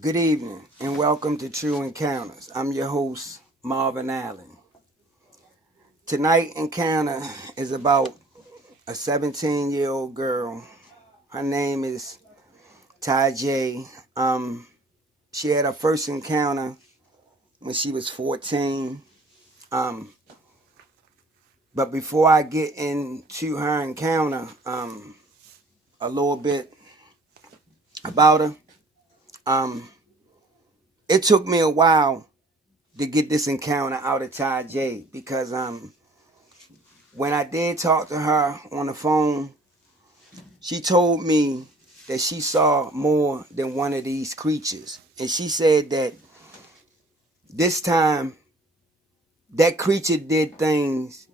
Good evening and welcome to True Encounters. I'm your host, Marvin Allen. Tonight's encounter is about a 17-year-old girl. Her name is Tyja. She had her first encounter when she was 14. But before I get into her encounter, a little bit about her. It took me a while to get this encounter out of Tyja because when I did talk to her on the phone, she told me that she saw more than one of these creatures. And she said that this time that creature did things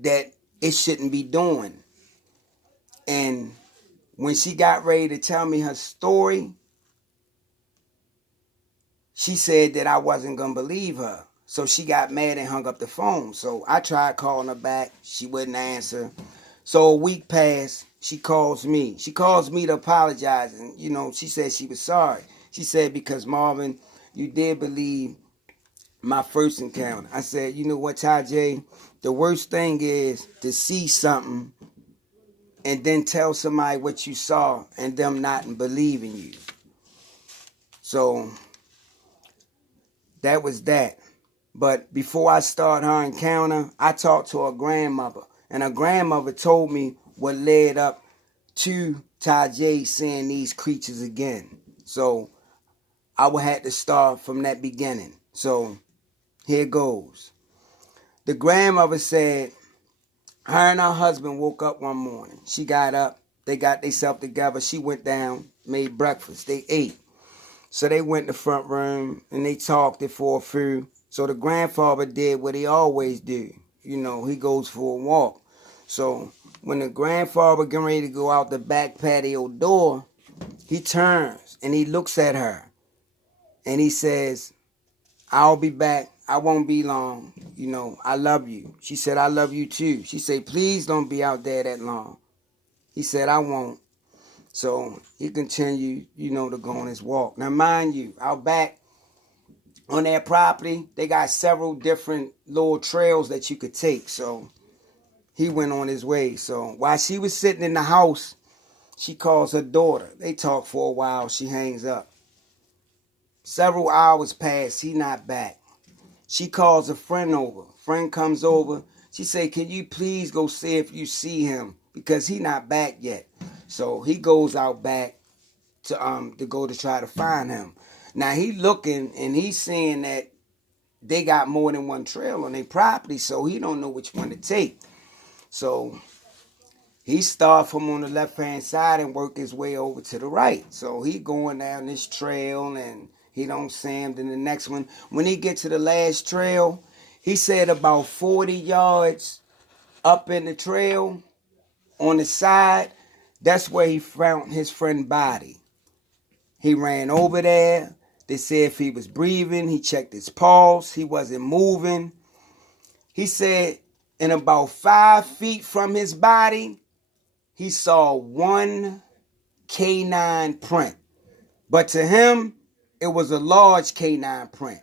that it shouldn't be doing. And when she got ready to tell me her story, she said that I wasn't going to believe her. So she got mad and hung up the phone. So I tried calling her back. She wouldn't answer. So a week passed. She calls me. She calls me to apologize. And, she said she was sorry. She said, because Marvin, you did believe my first encounter. I said, you know what, Tyja? The worst thing is to see something and then tell somebody what you saw and them not believing you. So that was that. But before I start her encounter, I talked to her grandmother. And her grandmother told me what led up to Tyja seeing these creatures again. So I would have to start from that beginning. So here goes. The grandmother said her and her husband woke up one morning. She got up. They got themselves together. She went down, made breakfast. They ate. So they went in the front room and they talked it for a few. So the grandfather did what he always do. He goes for a walk. So when the grandfather getting ready to go out the back patio door, he turns and he looks at her and he says, I'll be back. I won't be long. I love you. She said, I love you too. She said, please don't be out there that long. He said, I won't. So he continued, to go on his walk. Now, mind you, out back on their property, they got several different little trails that you could take. So he went on his way. So while she was sitting in the house, she calls her daughter. They talk for a while. She hangs up. Several hours pass. He not back. She calls a friend over. Friend comes over. She say, can you please go see if you see him? Because he not back yet. So he goes out back to go to try to find him. Now he looking and he's seeing that they got more than one trail on their property, so he don't know which one to take. So he start from on the left hand side and work his way over to the right. So he going down this trail and he don't see him. Then the next one, when he get to the last trail, he said about 40 yards up in the trail on the side, that's where he found his friend's body. He ran over there. They said if he was breathing, he checked his pulse. He wasn't moving. He said in about 5 feet from his body, he saw one canine print. But to him, it was a large canine print.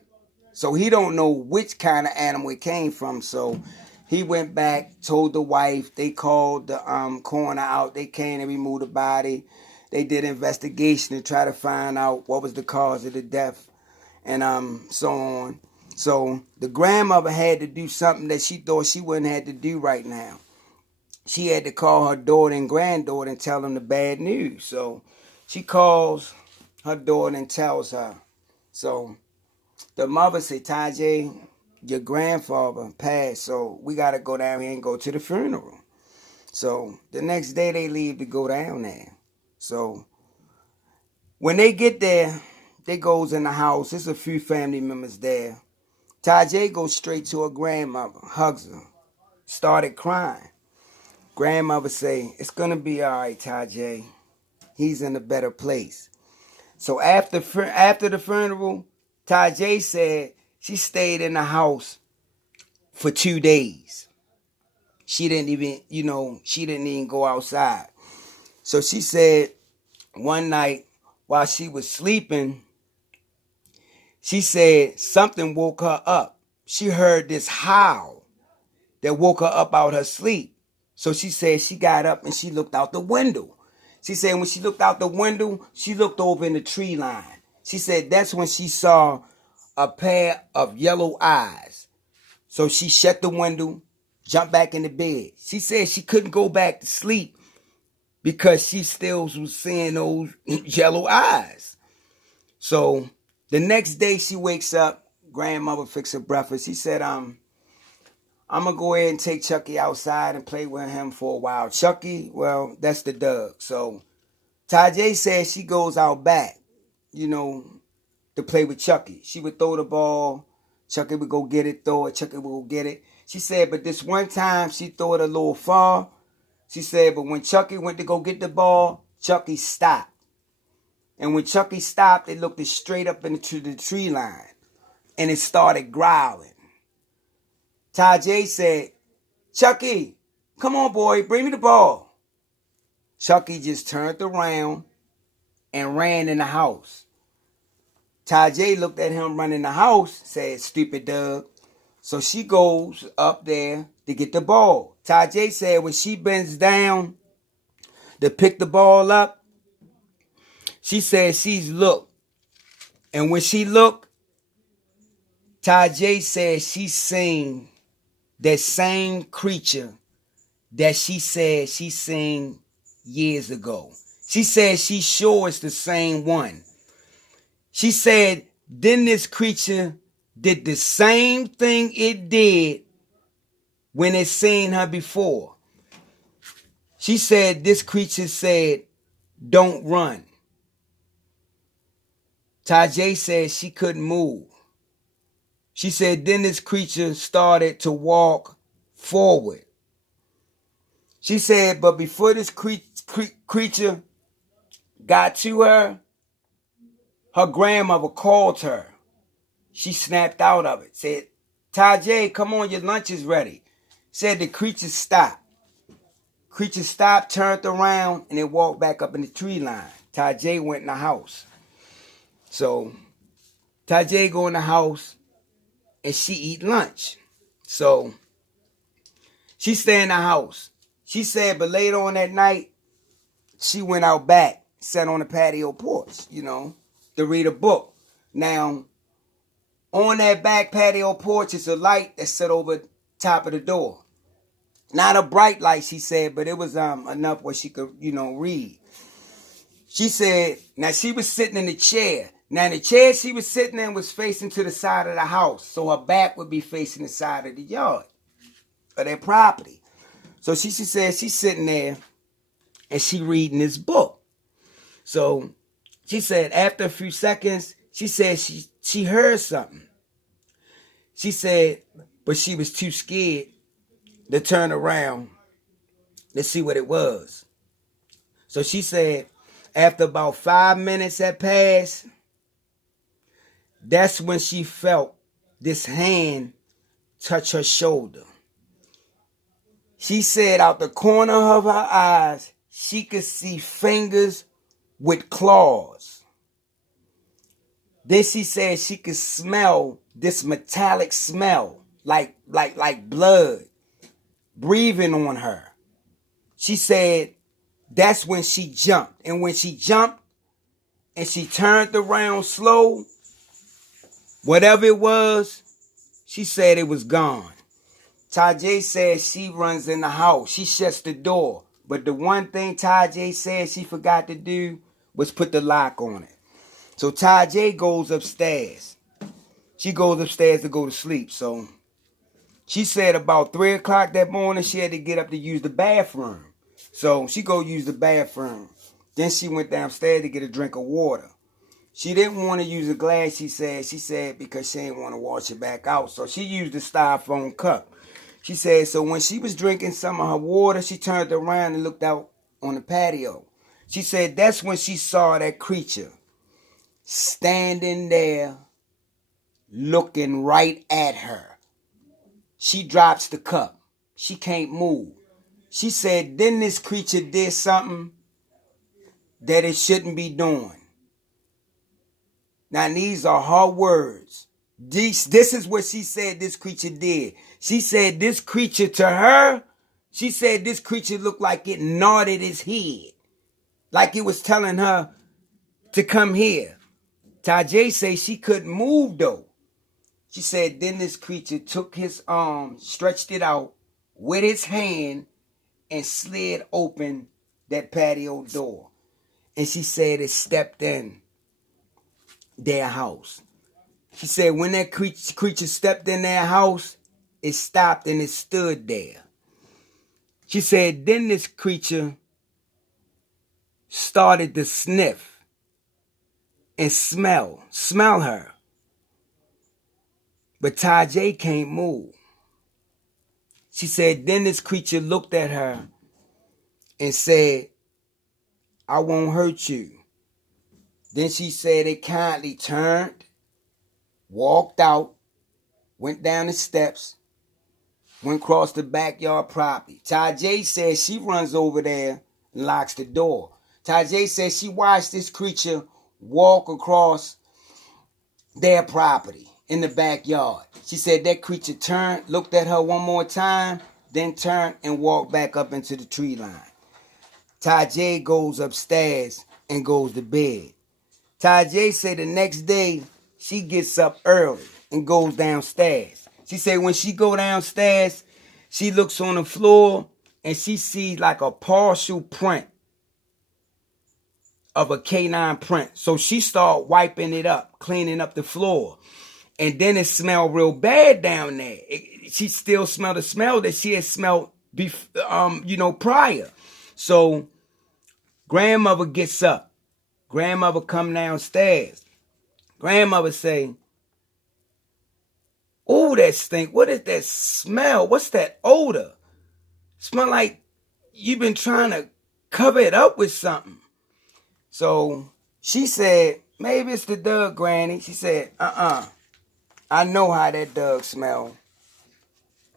So he don't know which kind of animal it came from. So he went back, told the wife. They called the coroner out. They came and removed the body. They did investigation to try to find out what was the cause of the death and so on. So the grandmother had to do something that she thought she wouldn't have to do right now. She had to call her daughter and granddaughter and tell them the bad news. So she calls her daughter and tells her. So the mother said, Tyja, your grandfather passed, so we got to go down here and go to the funeral. So the next day they leave to go down there. So when they get there, they goes in the house. There's a few family members there. Tyja goes straight to her grandmother, hugs her, started crying. Grandmother say, it's going to be all right, Tyja. He's in a better place. So after the funeral, Tyja said she stayed in the house for 2 days. She didn't even go outside. So she said one night while she was sleeping, She said something woke her up. She heard this howl that woke her up out her sleep. So she said she got up and she looked out the window. She said when she looked out the window, she looked over in the tree line. She said that's when she saw a pair of yellow eyes. So she shut the window, jumped back in the bed. She said she couldn't go back to sleep because she still was seeing those yellow eyes. So the next day she wakes up, grandmother fixed her breakfast. She said, I'm going to go ahead and take Chucky outside and play with him for a while. Chucky, well, that's the Doug. So Tyja said she goes out back, to play with Chucky. She would throw the ball. Chucky would go get it, throw it. Chucky would go get it. She said, but this one time she threw it a little far. She said, but when Chucky went to go get the ball, Chucky stopped. And when Chucky stopped, it looked straight up into the tree line. And it started growling. Tyja said, Chucky, come on, boy, bring me the ball. Chucky just turned around and ran in the house. Tyja looked at him running in the house, said, stupid Doug. So she goes up there to get the ball. Tyja said when she bends down to pick the ball up, she said she's looked. And when she looked, Tyja said she seen that same creature that she said she seen years ago. She said she sure it's the same one. She said then this creature did the same thing it did when it seen her before. She said this creature said, don't run. Tyja said she couldn't move. She said then this creature started to walk forward. She said, but before this creature got to her, her grandmother called her. She snapped out of it. Said, Tyja, come on, your lunch is ready. Said the creature stopped. Creature stopped, turned around, and it walked back up in the tree line. Tyja went in the house. So Tyja go in the house and she eat lunch. So she stay in the house. She said, but later on that night, she went out back, sat on the patio porch, to read a book. Now, on that back patio porch is a light that's set over top of the door. Not a bright light, she said, but it was enough where she could, read. She said, now she was sitting in the chair. Now the chair she was sitting in was facing to the side of the house. So her back would be facing the side of the yard, of their property. So she said she's sitting there and she reading this book. So she said after a few seconds, she said she heard something. She said, but she was too scared to turn around to see what it was. So she said after about 5 minutes had passed, that's when she felt this hand touch her shoulder. She said out the corner of her eyes, she could see fingers with claws. Then she said she could smell this metallic smell, like blood, breathing on her. She said that's when she jumped. And when she jumped and she turned around slow, whatever it was, she said it was gone. Tyja said she runs in the house. She shuts the door. But the one thing Tyja said she forgot to do was put the lock on it. So Tyja goes upstairs. She goes upstairs to go to sleep. So she said about 3 o'clock that morning she had to get up to use the bathroom. So she go use the bathroom. Then she went downstairs to get a drink of water. She didn't want to use a glass, she said because she didn't want to wash it back out. So she used a styrofoam cup. She said, so when she was drinking some of her water, she turned around and looked out on the patio. She said that's when she saw that creature standing there looking right at her. She drops the cup. She can't move. She said then this creature did something that it shouldn't be doing. Now, these are her words. This is what she said this creature did. She said this creature to her, she said this creature looked like it nodded its head. Like it was telling her to come here. Tyja say she couldn't move though. She said then this creature took his arm, stretched it out with his hand, and slid open that patio door. And she said it stepped in their house. She said when that creature stepped in their house, it stopped and it stood there. She said then this creature started to sniff and smell her. But Tyja can't move. She said then this creature looked at her and said, I won't hurt you. Then she said it kindly turned, walked out, went down the steps, went across the backyard property. Tyja says she runs over there and locks the door. Tyja says she watched this creature walk across their property in the backyard. She said that creature turned, looked at her one more time, then turned and walked back up into the tree line. Tyja goes upstairs and goes to bed. Tyja said the next day she gets up early and goes downstairs. She said when she go downstairs, she looks on the floor and she sees like a partial print of a canine print. So she started wiping it up, cleaning up the floor. And then it smelled real bad down there. She still smelled the smell that she had smelled prior. So grandmother gets up. Grandmother come downstairs. Grandmother say, "Oh, that stink. What is that smell? What's that odor? Smell like you've been trying to cover it up with something." So she said, "Maybe it's the dog, Granny." She said, I know how that dog smell.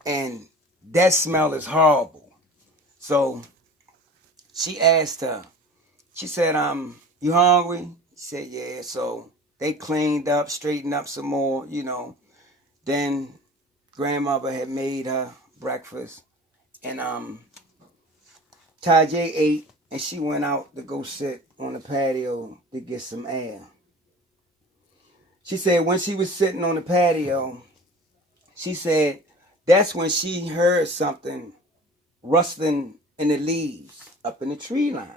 And that smell is horrible. So she asked her, she said, you hungry? She said, yeah. So they cleaned up, straightened up some more, Then grandmother had made her breakfast. And Tyja ate and she went out to go sit on the patio to get some air. She said when she was sitting on the patio, she said that's when she heard something rustling in the leaves up in the tree line.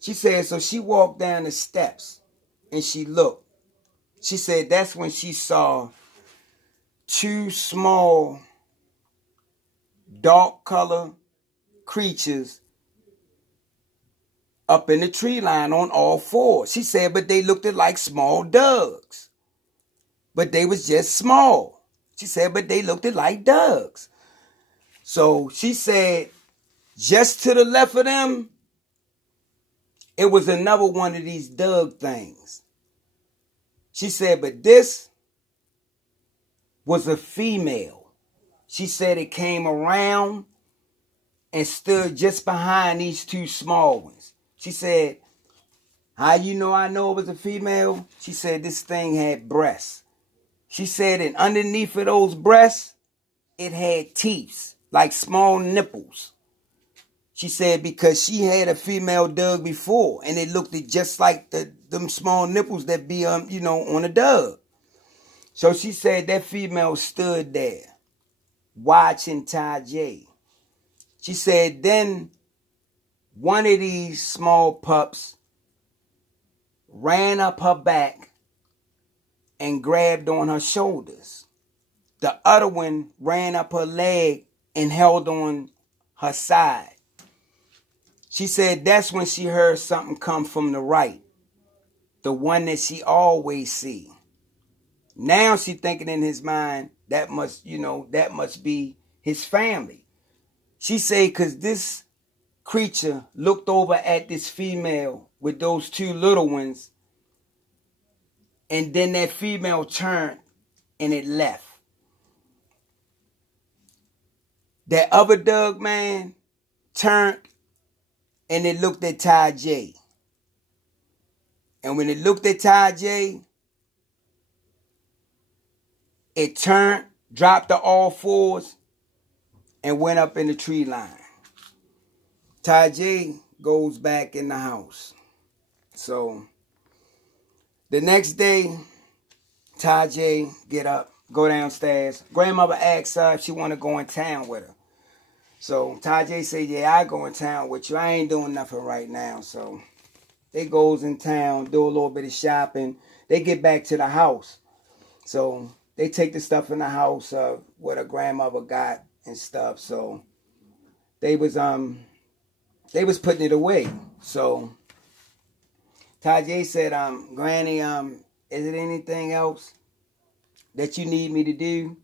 She said so she walked down the steps and she looked. She said that's when she saw two small dark color creatures up in the tree line on all fours. She said, but they looked like small dogs. But they was just small. She said, but they looked like dogs. So she said, just to the left of them, it was another one of these dog things. She said, but this was a female. She said it came around and stood just behind these two small ones. She said, how you know I know it was a female? She said this thing had breasts. She said, and underneath of those breasts, it had teeth, like small nipples. She said because she had a female dog before, and it looked just like them small nipples that be on a dog. So she said that female stood there, watching Tyja. She said then one of these small pups ran up her back and grabbed on her shoulders. The other one ran up her leg and held on her side. She said that's when she heard something come from the right, the one that she always see. Now she thinking in his mind that must be his family. She said because this creature looked over at this female with those two little ones, and then that female turned and it left. That other dog man turned and it looked at Tyja. And when it looked at Tyja, It turned, dropped to all fours, and went up in the tree line. Tyja goes back in the house. So the next day, Tyja get up, go downstairs. Grandmother asks her if she want to go in town with her. So Tyja say, yeah, I go in town with you. I ain't doing nothing right now. So they goes in town, do a little bit of shopping. They get back to the house. So they take the stuff in the house of what her grandmother got and stuff. So they was putting it away. So Tyja said, Granny, is it anything else that you need me to do?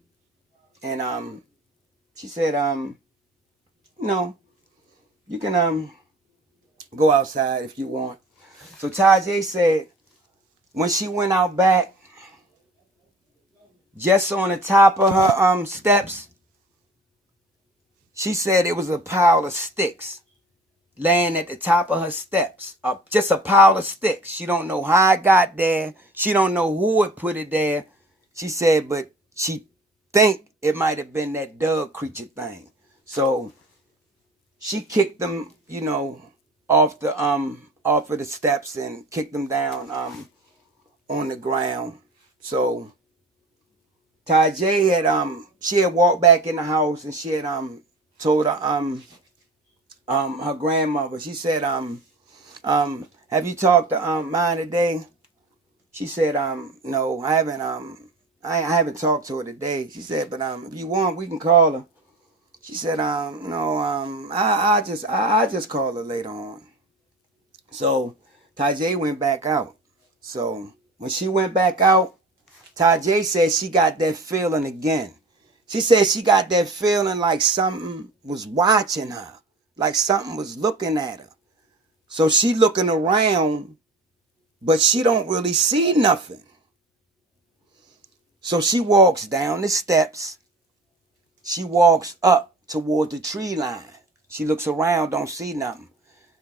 And she said, no, you can go outside if you want. So Tyja said, when she went out back, just on the top of her steps, she said it was a pile of sticks laying at the top of her steps. Just a pile of sticks. She don't know how it got there. She don't know who had put it there. She said, but she think it might have been that dog creature thing. So she kicked them, off of the steps and kicked them down on the ground. So Tyja had walked back in the house and she had told her grandmother. She said, have you talked to mine today? She said, no, I haven't I haven't talked to her today. She said, but if you want, we can call her. She said, no, I just call her later on. So Tyja went back out. So when she went back out, Tyja said she got that feeling again. She said she got that feeling like something was watching her, like something was looking at her. So she looking around, but she don't really see nothing. So she walks down the steps. She walks up toward the tree line. She looks around, don't see nothing.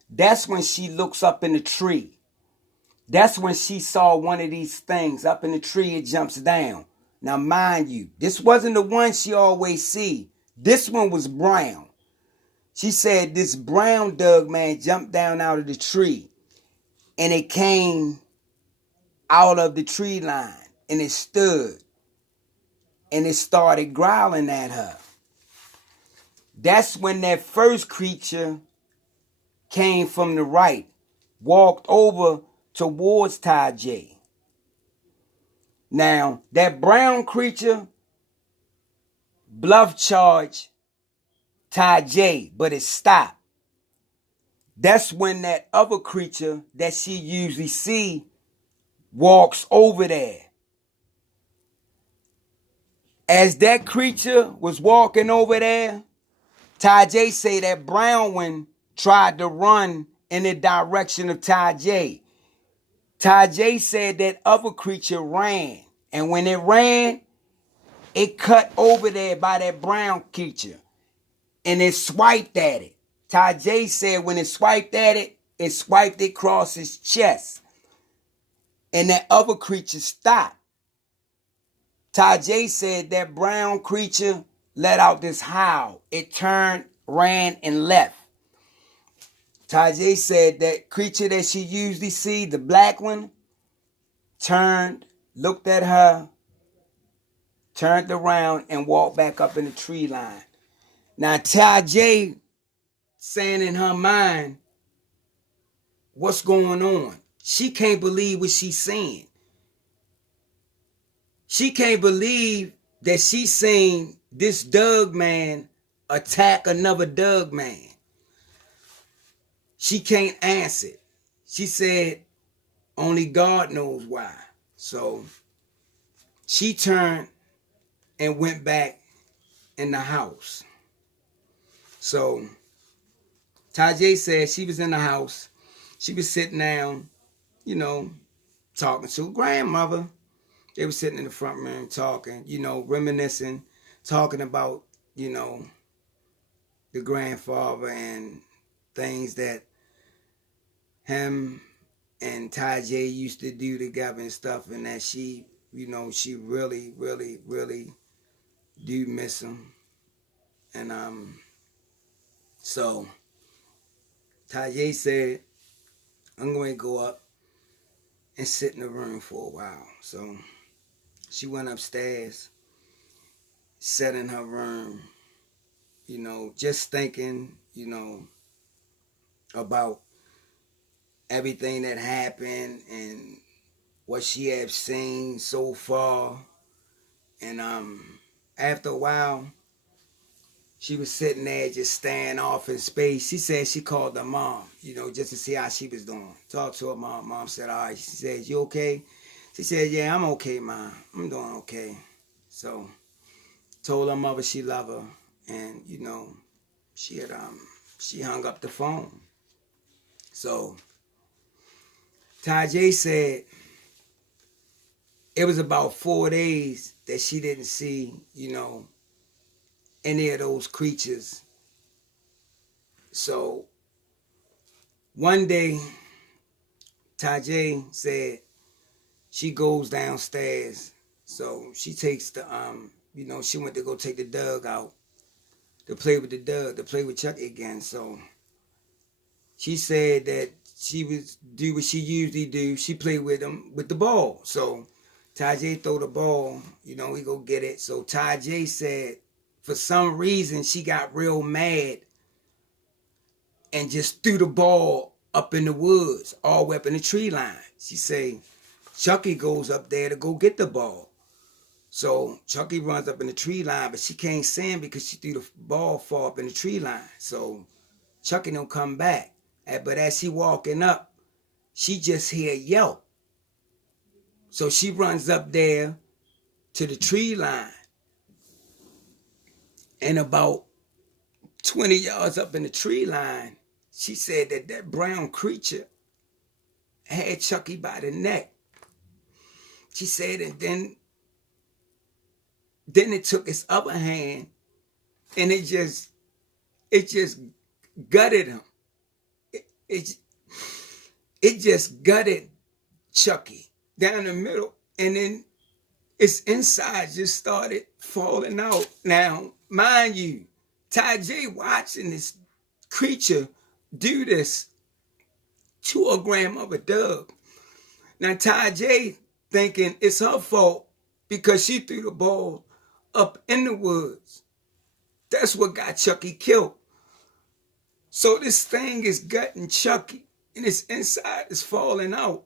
That's when she looks up in the tree. That's when she saw one of these things up in the tree. It jumps down. Now, mind you, this wasn't the one she always see. This one was brown. She said this brown dog man jumped down out of the tree, and it came out of the tree line, and it stood, and it started growling at her. That's when that first creature came from the right, walked over towards Tyja. Now, that brown creature bluff charged Tyja, but it stopped. That's when that other creature that she usually see walks over there. As that creature was walking over there, Tyja say that brown one tried to run in the direction of Tyja. Tyja said that other creature ran. And when it ran, it cut over there by that brown creature. And it swiped at it. Tyja said when it swiped at it, it swiped it across his chest. And that other creature stopped. Tyja said that brown creature let out this howl. It turned, ran, and left. Tyja said that creature that she usually see, the black one, turned, looked at her, turned around, and walked back up in the tree line. Now, Tyja saying in her mind, what's going on? She can't believe what she's seeing. She can't believe that she's seen this Doug man attack another Doug man. She can't answer it. She said, only God knows why. So she turned and went back in the house. So Tyja said she was in the house. She was sitting down, talking to her grandmother. They were sitting in the front room talking, reminiscing, talking about, the grandfather and things that him and Tyja used to do together and stuff, and that she she really, really, really do miss him. And so Tyja said, I'm going to go up and sit in the room for a while. So she went upstairs, sat in her room, just thinking, about everything that happened and what she had seen so far. And after a while, she was sitting there just staring off in space. She said she called her mom, just to see how she was doing. Talked to her mom. Mom said, all right. She said, you okay? She said, yeah, I'm okay, Mom. I'm doing okay. So told her mother she loved her. And, she had she hung up the phone. So Tyja said it was about 4 days that she didn't see, any of those creatures. So one day, Tyja said she goes downstairs. So she takes the, she went to go take the Doug out to play with the Doug, to play with Chucky again. So she said that she was do what she usually do. She played with him with the ball. So Tyja throw the ball, we go get it. So Tyja said for some reason she got real mad and just threw the ball up in the woods, all the way up in the tree line. She say Chucky goes up there to go get the ball. So Chucky runs up in the tree line, but she can't see him because she threw the ball far up in the tree line. So Chucky don't come back. But as she walking up, she just hear a yelp. So she runs up there to the tree line. And about 20 yards up in the tree line, she said that brown creature had Chucky by the neck. She said, and then it took its other hand and it just gutted him. It just gutted Chucky down the middle, and then its inside just started falling out. Now, mind you, Tyja watching this creature do this to her grandmother Doug. Now, Tyja thinking it's her fault because she threw the ball up in the woods. That's what got Chucky killed. So this thing is gutting Chucky, and its inside is falling out.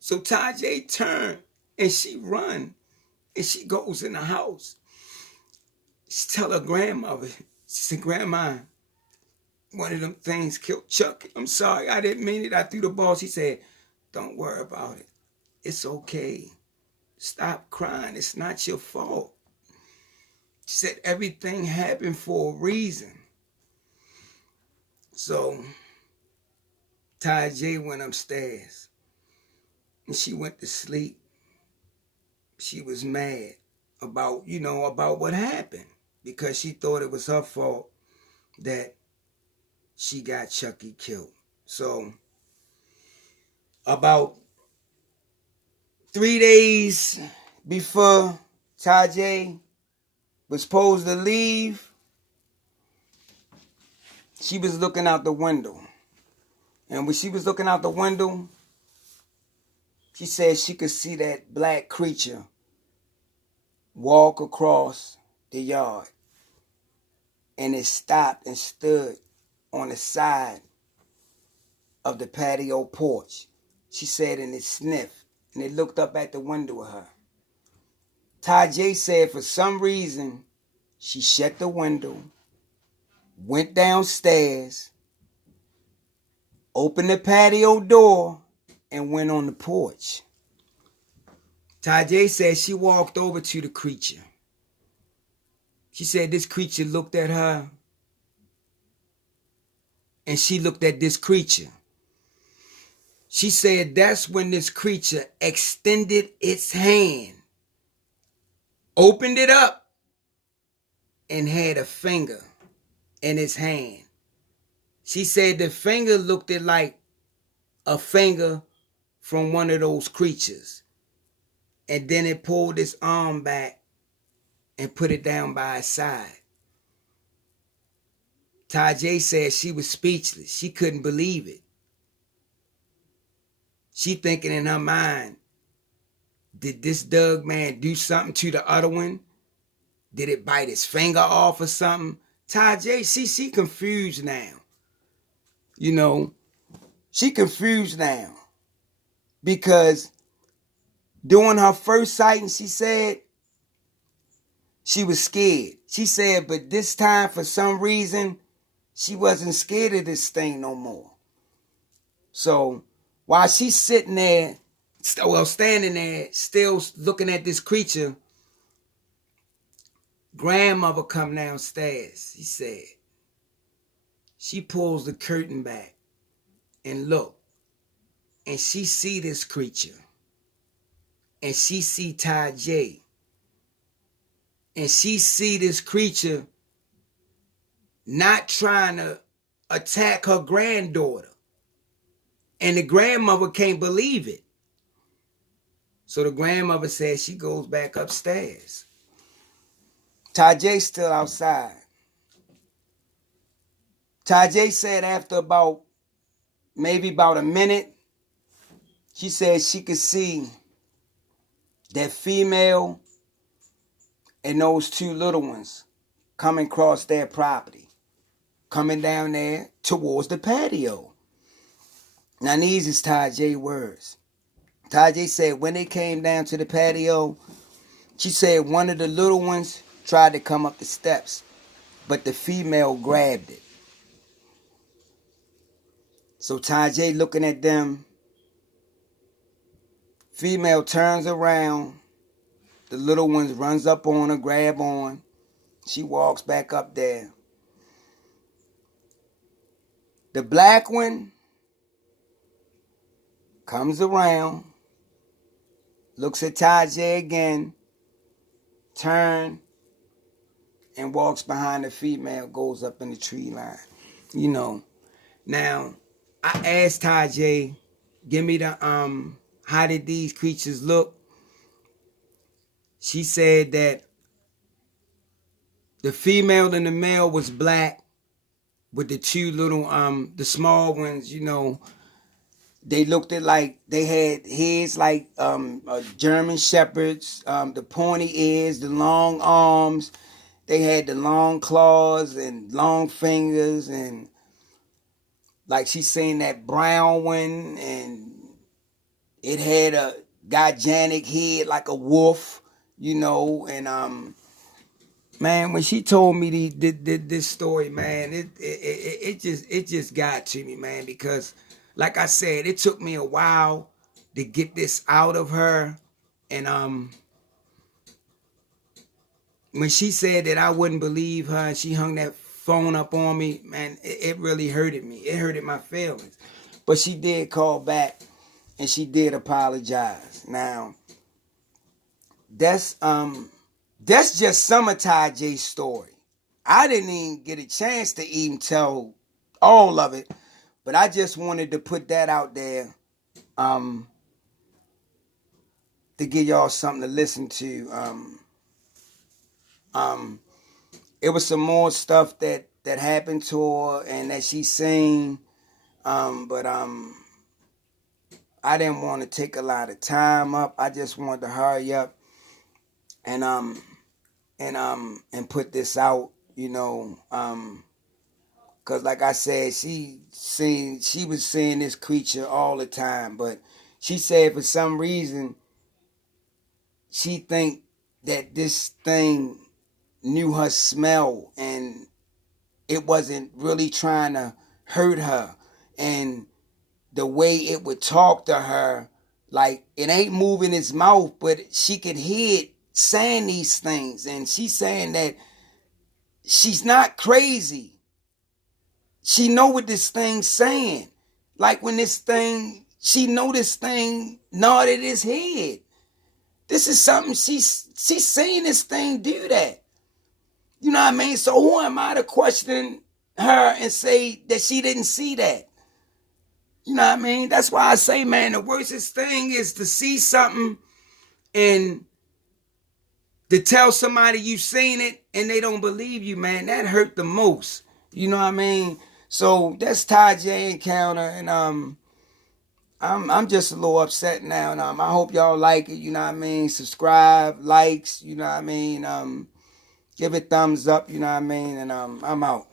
So Tyja turned and she run and she goes in the house. She tell her grandmother, she said, Grandma, one of them things killed Chucky. I'm sorry, I didn't mean it. I threw the ball. She said, don't worry about it. It's okay. Stop crying. It's not your fault. She said everything happened for a reason. So Tyja went upstairs and she went to sleep. She was mad about, about what happened because she thought it was her fault that she got Chucky killed. So about 3 days before Tyja was supposed to leave, she was looking out the window. And when she was looking out the window, she said she could see that black creature walk across the yard. And it stopped and stood on the side of the patio porch. She said, and it sniffed, and it looked up at the window of her. Tyja said for some reason, she shut the window, went downstairs, opened the patio door, and went on the porch. Tyja said she walked over to the creature. She said this creature looked at her, and she looked at this creature. She said that's when this creature extended its hand, opened it up, and had a finger in its hand. She said the finger looked like a finger from one of those creatures. and then it pulled its arm back and put it down by his side. Tyja said she was speechless. She couldn't believe it. She thinking in her mind, did this Doug man do something to the other one? Did it bite his finger off or something? Tyja, she confused now. You know, she confused now. Because during her first sighting, she said she was scared. She said, but this time, for some reason, she wasn't scared of this thing no more. So while she's sitting there, standing there, still looking at this creature, grandmother come downstairs, he said. She pulls the curtain back and look, and she see this creature, and she see Tyja, and she see this creature not trying to attack her granddaughter, and the grandmother can't believe it. So the grandmother says she goes back upstairs. Tyja's still outside. Tyja said after maybe about a minute, she said she could see that female and those two little ones coming across their property, coming down there towards the patio. Now these is Tyja's words. Tyja said when they came down to the patio, she said one of the little ones tried to come up the steps, but the female grabbed it. So Tyja looking at them, female turns around, the little one runs up on her, grab on, she walks back up there. The black one comes around, looks at Tyja again, turn, and walks behind the female, goes up in the tree line. You know, now I asked Tyja, give me the how did these creatures look? She said that the female and the male was black, with the two little the small ones, you know, they looked at like they had heads like German shepherds, the pointy ears, the long arms, they had the long claws and long fingers, and like she's saying that brown one, and it had a gigantic head like a wolf, you know, and man, when she told me this story, man, it just got to me, man, because like I said, it took me a while to get this out of her, and when she said that I wouldn't believe her and she hung that phone up on me, man, it really hurted me. It hurted my feelings. But she did call back and she did apologize. Now, that's just some of Tyja's story. I didn't even get a chance to even tell all of it, but I just wanted to put that out there to give y'all something to listen to. It was some more stuff that happened to her and that she seen, but I didn't want to take a lot of time up. I just wanted to hurry up and put this out, you know, cause like I said, she was seeing this creature all the time, but she said for some reason she think that this thing knew her smell and it wasn't really trying to hurt her, and the way it would talk to her, like it ain't moving its mouth, but she could hear it saying these things, and she's saying that she's not crazy. She know what this thing's saying. Like when she know this thing nodded his head. This is something she's saying this thing do that. You know what I mean? So who am I to question her and say that she didn't see that? You know what I mean? That's why I say, man, the worstest thing is to see something And to tell somebody you've seen it and they don't believe you, man, that hurt the most. You know what I mean? So that's Tyja encounter, and I'm just a little upset now, and I hope y'all like it. You know what I mean? Subscribe, likes. You know what I mean? Give it thumbs up. You know what I mean? And I'm out.